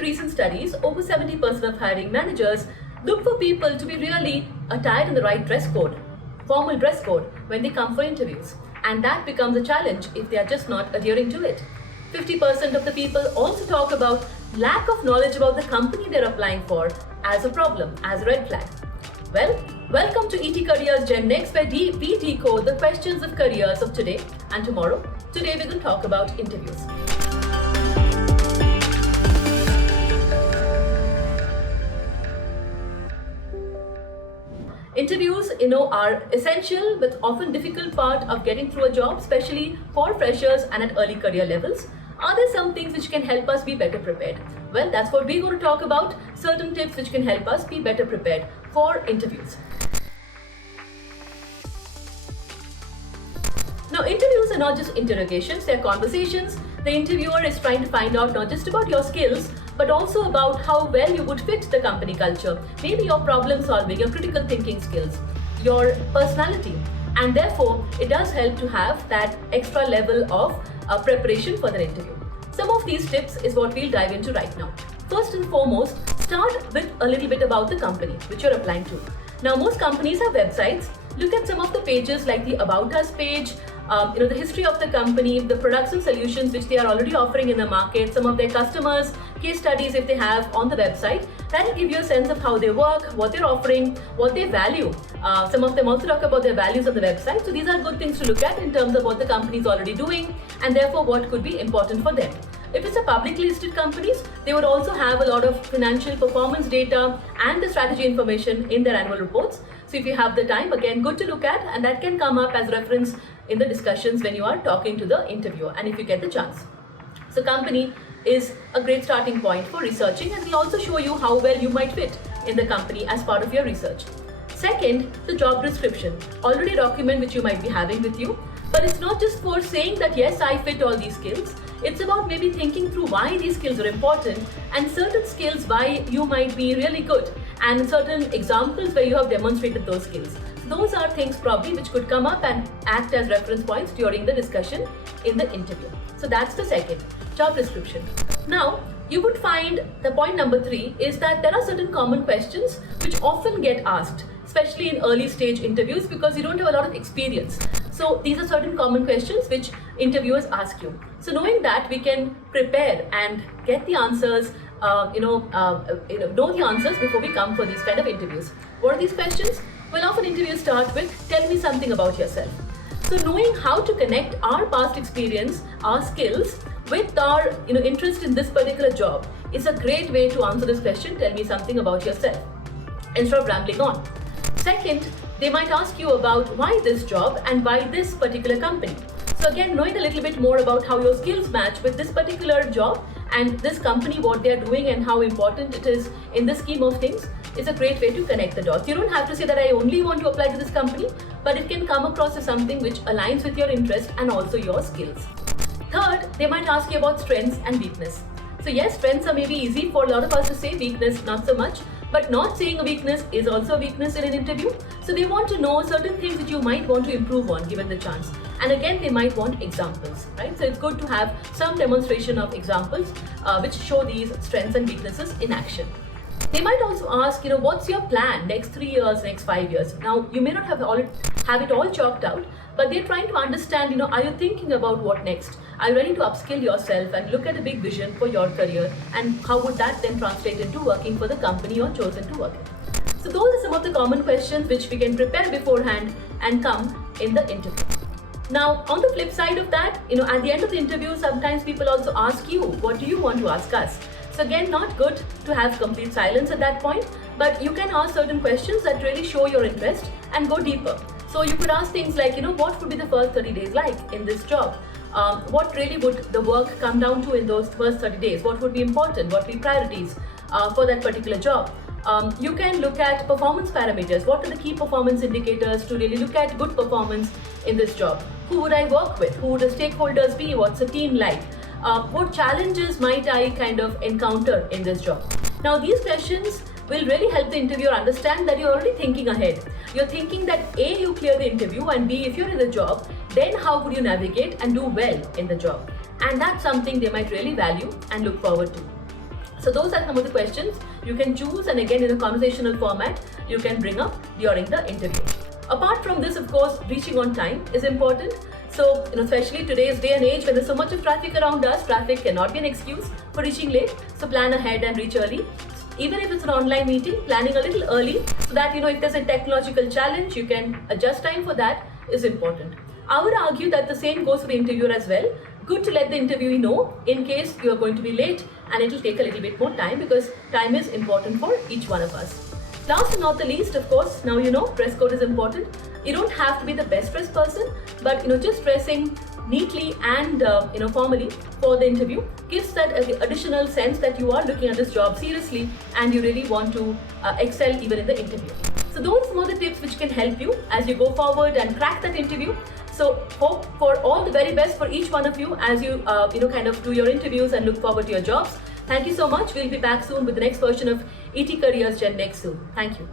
recent studies, over 70% of hiring managers look for people to be really attired in the right dress code, formal dress code, when they come for interviews. And that becomes a challenge if they are just not adhering to it. 50% of the people also talk about lack of knowledge about the company they're applying for as a problem, as a red flag. Well, welcome to ET Careers GenNext, where we decode the questions of careers of today and tomorrow. Today we're going to talk about interviews. Interviews, are essential but often difficult part of getting through a job, especially for freshers and at early career levels. Are there some things which can help us be better prepared? Well, that's what we're going to talk about, certain tips which can help us be better prepared for interviews. Now, interviews are not just interrogations, they're conversations. The interviewer is trying to find out not just about your skills, but also about how well you would fit the company culture, maybe your problem solving, your critical thinking skills, your personality. And therefore, it does help to have that extra level of preparation for the interview. Some of these tips is what we'll dive into right now. First and foremost, start with a little bit about the company which you're applying to. Now, most companies have websites. Look at some of the pages like the About Us page, the history of the company, the products and solutions which they are already offering in the market, some of their customers, case studies if they have on the website. That will give you a sense of how they work, what they're offering, what they value. Some of them also talk about their values on the website. So these are good things to look at in terms of what the company is already doing and therefore what could be important for them. If it's a publicly listed companies, they would also have a lot of financial performance data and the strategy information in their annual reports. So if you have the time, again, good to look at, and that can come up as reference in the discussions when you are talking to the interviewer and if you get the chance. So company is a great starting point for researching, and will also show you how well you might fit in the company as part of your research. Second, the job description, already a document which you might be having with you, but it's not just for saying that yes, I fit all these skills. It's about maybe thinking through why these skills are important and certain skills why you might be really good and certain examples where you have demonstrated those skills. So those are things probably which could come up and act as reference points during the discussion in the interview. So that's the second, job description. Now, you would find the point number 3 is that there are certain common questions which often get asked, especially in early stage interviews because you don't have a lot of experience. So these are certain common questions which interviewers ask you. So knowing that, we can prepare and get the answers, know the answers before we come for these kind of interviews. What are these questions? Well, often interviews start with, tell me something about yourself. So knowing how to connect our past experience, our skills with our interest in this particular job is a great way to answer this question, tell me something about yourself, instead of rambling on. Second, they might ask you about why this job and why this particular company. So again, knowing a little bit more about how your skills match with this particular job and this company, what they're doing and how important it is in the scheme of things is a great way to connect the dots. You don't have to say that I only want to apply to this company, but it can come across as something which aligns with your interest and also your skills. Third, they might ask you about strengths and weakness. So yes, strengths are maybe easy for a lot of us to say, weakness not so much. But not saying a weakness is also a weakness in an interview. So they want to know certain things that you might want to improve on given the chance. And again, they might want examples, right? So it's good to have some demonstration of examples which show these strengths and weaknesses in action. They might also ask, what's your plan next 3 years, next 5 years? Now, you may not have it all chalked out, but they're trying to understand, are you thinking about what next? Are you ready to upskill yourself and look at a big vision for your career? And how would that then translate into working for the company you're chosen to work in? So those are some of the common questions which we can prepare beforehand and come in the interview. Now, on the flip side of that, at the end of the interview, sometimes people also ask you, what do you want to ask us? So again, not good to have complete silence at that point, but you can ask certain questions that really show your interest and go deeper. So you could ask things like, what would be the first 30 days like in this job? What really would the work come down to in those first 30 days? What would be important? What would be priorities for that particular job? You can look at performance parameters. What are the key performance indicators to really look at good performance in this job? Who would I work with? Who would the stakeholders be? What's the team like? What challenges might I kind of encounter in this job? Now, these questions will really help the interviewer understand that you're already thinking ahead. You're thinking that A, you clear the interview, and B, if you're in the job, then how would you navigate and do well in the job? And that's something they might really value and look forward to. So those are some of the questions you can choose, and again in a conversational format you can bring up during the interview. Apart from this, of course, reaching on time is important. So, especially today's day and age when there's so much of traffic around us, traffic cannot be an excuse for reaching late. So plan ahead and reach early. Even if it's an online meeting, planning a little early so that, if there's a technological challenge, you can adjust time for that is important. I would argue that the same goes for the interviewer as well. Good to let the interviewee know in case you are going to be late, and it will take a little bit more time because time is important for each one of us. Last but not the least, of course, now dress code is important. You don't have to be the best dressed person, but just dressing neatly and formally for the interview gives that additional sense that you are looking at this job seriously and you really want to excel even in the interview. So those are some of the tips which can help you as you go forward and crack that interview. So hope for all the very best for each one of you as you kind of do your interviews and look forward to your jobs. Thank you so much. We'll be back soon with the next version of ET Careers GenNext soon. Thank you.